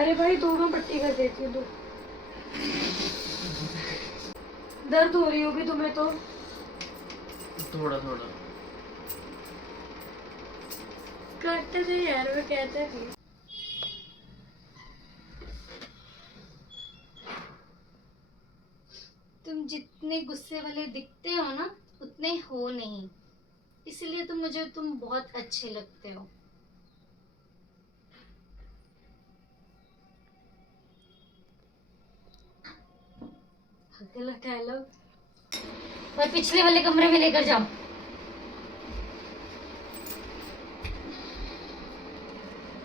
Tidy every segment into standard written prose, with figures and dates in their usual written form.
अरे भाई दोनों पट्टी कर देती हूँ तो दर्द हो रही होगी तुम्हें तो। थोड़ा थोड़ा करते थे यार, मैं कहते थे। तुम जितने गुस्से वाले दिखते हो ना उतने हो नहीं, इसलिए तो मुझे तुम बहुत अच्छे लगते हो। अगला डायलॉग और पिछले वाले कमरे में लेकर जाओ।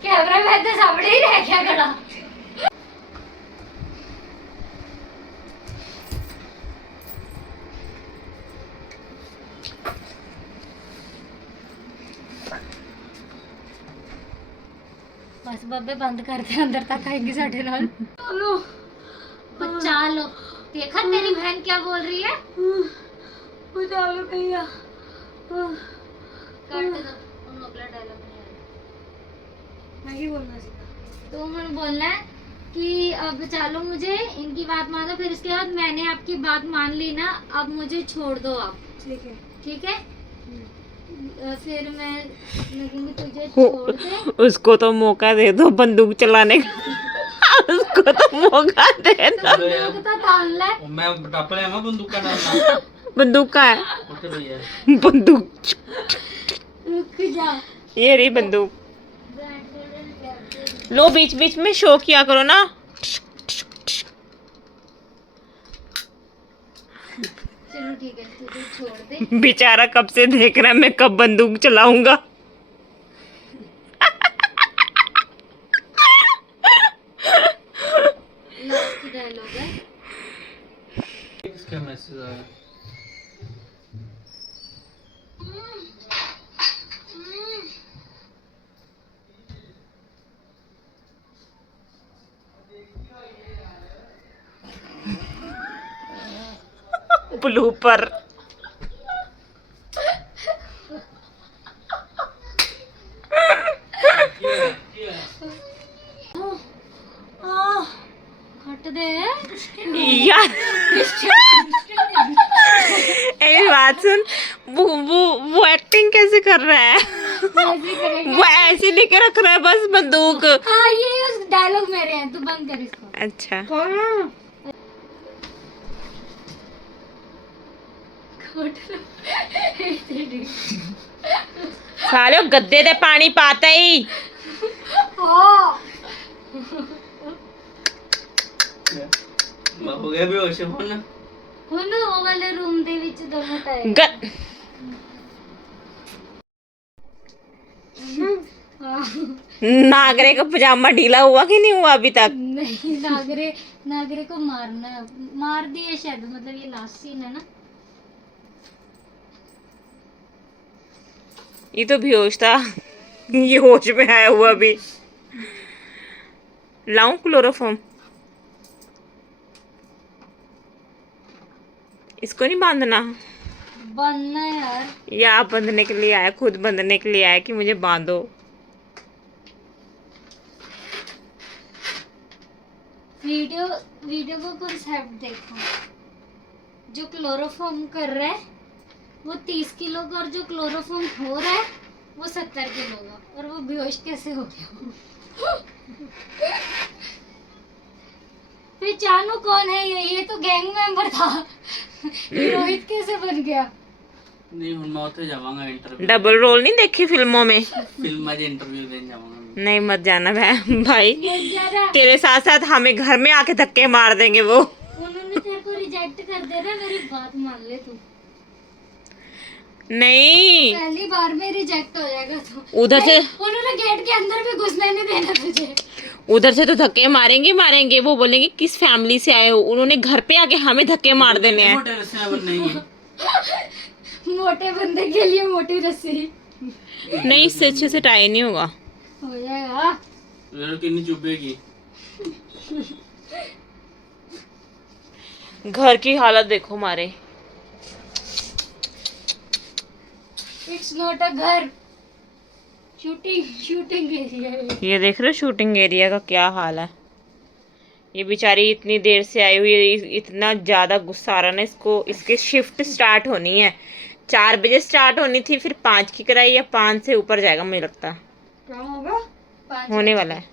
कैमरा मैन तो सामने ही रह गया खड़ा। बस बाबे बंद करते, अंदर तक आएंगे साढ़े नाल। चलो बचा लो। देखा तेरी बहन क्या बोल रही है? बचा लो भैया। काट दो, उन अगला डायलॉग नहीं आया। मैं ही बोलना सीखा। तो मैंने बोलना है कि अब बचा लो मुझे, इनकी बात मानो, फिर इसके बाद मैंने आपकी बात मान ली ना, अब मुझे छोड़ दो आप। ठीक है ठीक है। फिर मैं कहूँगी तुझे छोड़ दे। उसको तो मौका दे दो बंदूक चलाने का। उसको तो मौका दे दो। बंदूक तो तान ले। मैं टप ले मैं बंदूक का डालना। बंदूक का है? ओके भैया बंदूक रुक जा। ये रही बंदूक। लो बीच बीच में शो किया करो ना। चलो ठीक है, तुझे छोड़ दे। बेचारा कब से देख रहा है मैं कब बंदूक चलाऊंगा। लास्ट डायलॉग है। किसका मैसेज आया? ब्लूपर। हट दे यार एक बात सुन, वो एक्टिंग कैसे कर रहा है? वो ऐसे लेके रख रहा है बस बंदूक। हाँ ये डायलॉग मेरे हैं, तू बंद कर इसको। अच्छा साले गद्दे दे पानी पाता ही। हो गया बेहोश होना। ਹੁਣ ਉਹ ਵਾਲੇ रूम ਦੇ ਵਿੱਚ ਦੋਨੋਂ ਟਾਇਰ। नागरे का पजामा ढीला हुआ कि नहीं हुआ अभी तक? नहीं, नागरे को मारना है, मार दिए शायद, मतलब ये लास्ट सीन है ना। ये तो बेहोश था, ये होश में आया हुआ अभी। लाऊं क्लोरोफॉर्म? इसको नहीं बांधना? बांधना है यार। या आप बंधने के लिए आया, खुद बंधने के लिए आया कि मुझे बांधो? वीडियो को कॉन्सेप्ट देखो। जो क्लोरोफॉर्म कर रहा है वो 30 किलो का, और जो क्लोरोफॉर्म हो रहा है वो 70 किलो का, और वो बेहोश कैसे हो गया? पहचानो कौन है ये तो गैंग मेंबर था। ये रोहित कैसे बन गया? नहीं हुन मैं उथे जावांगा इंटरव्यू। डबल रोल नहीं देखी फिल्मों में? फिल्म में इंटरव्यू देने जावांगा। नहीं मत जाना भाई, तेरे साथ साथ हमें घर में आके धक्के मार देंगे वो। उन्होंने तेरे को रिजेक्ट कर देना, मेरी बात मान ले तू। नहीं पहली बार में रिजेक्ट हो जाएगा तू। उधर से उन्होंने गेट के अंदर भी घुसने नहीं देना तुझे। उधर से तो धक्के मारेंगे, वो बोलेंगे किस फैमिली से आए हो। उन्होंने घर पे आके हमें धक्के मार देने हैं। मोटे रस्से अब नहीं है। मोटे बंदे के लिए मोटी रस्सी। नहीं इससे अच्छे से टाई नहीं होगा। हो जाएगा। कितनी चुभेगी। घर की हालत देखो हमारे। इट्स नॉट अ घर, शूटिंग एरिया है। ये देख रहे हो शूटिंग एरिया का क्या हाल है। ये बेचारी इतनी देर से आई हुई है, इतना ज़्यादा गुस्सा आ रहा ना इसको। इसकी शिफ्ट स्टार्ट होनी है, 4 बजे स्टार्ट होनी थी, फिर 5 की कराई, या 5 से ऊपर जाएगा मुझे लगता। क्या होगा? 5 होने वाला है,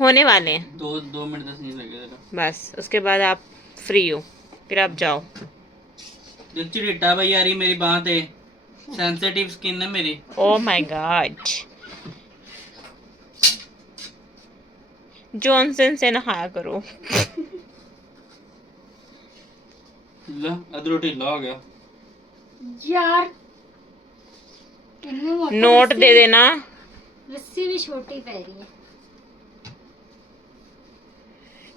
होने वाले हैं। 2 मिनट 10 नहीं लगेगा बस उसके बाद आप फ्री हो, फिर आप जाओ। देखिए डेटा भाई यार, ये मेरी बात है, सेंसिटिव स्किन है मेरी। ओ माय गॉड, जॉनसन से नहाया करो। ला अदरो ढीला हो गया यार, कितनी मोटी नोट रस्सी- दे देना। रस्सी भी छोटी पै रही है।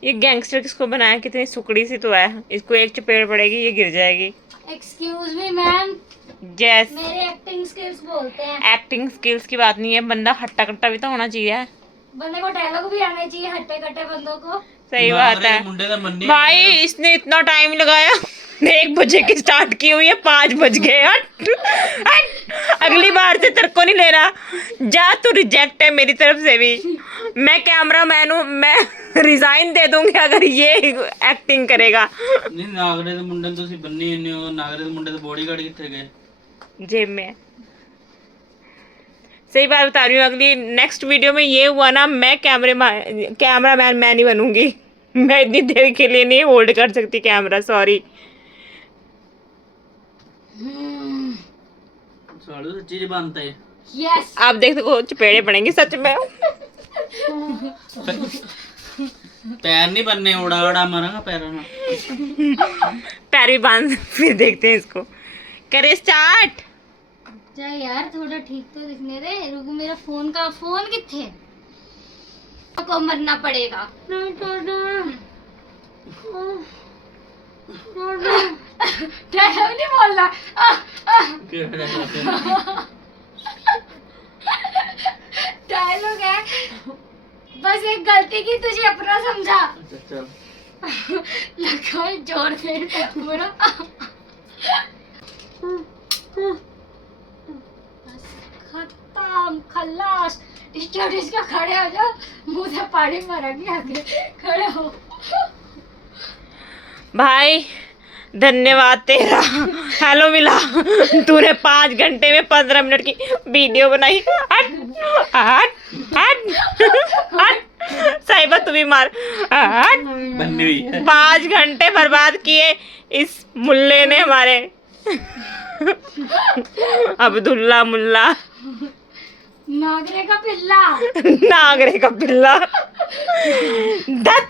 ये गैंगस्टर किसको बनाया? कितनी सुकड़ी सी तो है, इसको एक चपेट पड़ेगी ये गिर जाएगी। एक्सक्यूज मी मैम, जैस मेरे एक्टिंग स्किल्स बोलते हैं। एक्टिंग स्किल्स की बात नहीं है, बंदा हट्टा कट्टा भी तो होना चाहिए। बंदे को डायलॉग भी आना चाहिए, हट्टे कट्टे बंदों को। सही बात है मुंडे का मन नहीं भाई, इसने इतना टाइम लगाया। 1 बजे की स्टार्ट की हुई है, 5 बज गए। हट, हट। अगली बार से तेरे को नहीं ले रहा, जा तू, रिजेक्ट है मेरी तरफ से भी। मैं कैमरा मैन हूँ, मैं रिजाइन दे दूंगी अगर ये एक्टिंग करेगा। नहीं नागरे ਦੇ ਮੁੰਡੇ ਨੂੰ ਤੁਸੀਂ ਬੰਨੀ ਇੰਨੇ ਹੋ, ਨਾਗਰੇ ਦੇ ਮੁੰਡੇ ਦੇ ਬੋਡੀਗਾਰਡ ਕਿੱਥੇ ਗਏ? जेब में। सही बात बता रही हूँ, अगली नेक्स्ट वीडियो में ये हुआ ना, मैं कैमरा मैन मैं नहीं बनूंगी। मैं इतनी देर के लिए नहीं होल्ड कर सकती कैमरा, सॉरी। सालू सच्ची जबान है। यस, आप देख सको चपेड़े पड़ेंगे सच में। पैर नहीं बनने, उड़ा उड़ा मारांगा पैरों में। पैर भी बांध, फिर देखते हैं इसको। करे स्टार्ट। जा यार, थोड़ा ठीक तो दिखने दे। रुको, मेरा फोन किथे? को मरना पड़ेगा। डायलॉग नहीं बोलना। डायलॉग है, बस एक गलती की, तुझे अपना समझा। चल लगा जोर से पूरा। खत्म, खल्लास। स्टडीज का खड़े हो जाओ, मुंह से पानी मारेंगे आगे। खड़े हो भाई, धन्यवाद तेरा। हेलो मिला, तूने 5 घंटे में 15 मिनट की वीडियो बनाई। हट हट हट हट। साहिबा तू भी मार। हट। बननी हुई है। 5 घंटे बर्बाद किए इस मुल्ले ने हमारे। अब्दुल्ला मुल्ला, नागरे का पिल्ला। नागरे का पिल्ला। धत।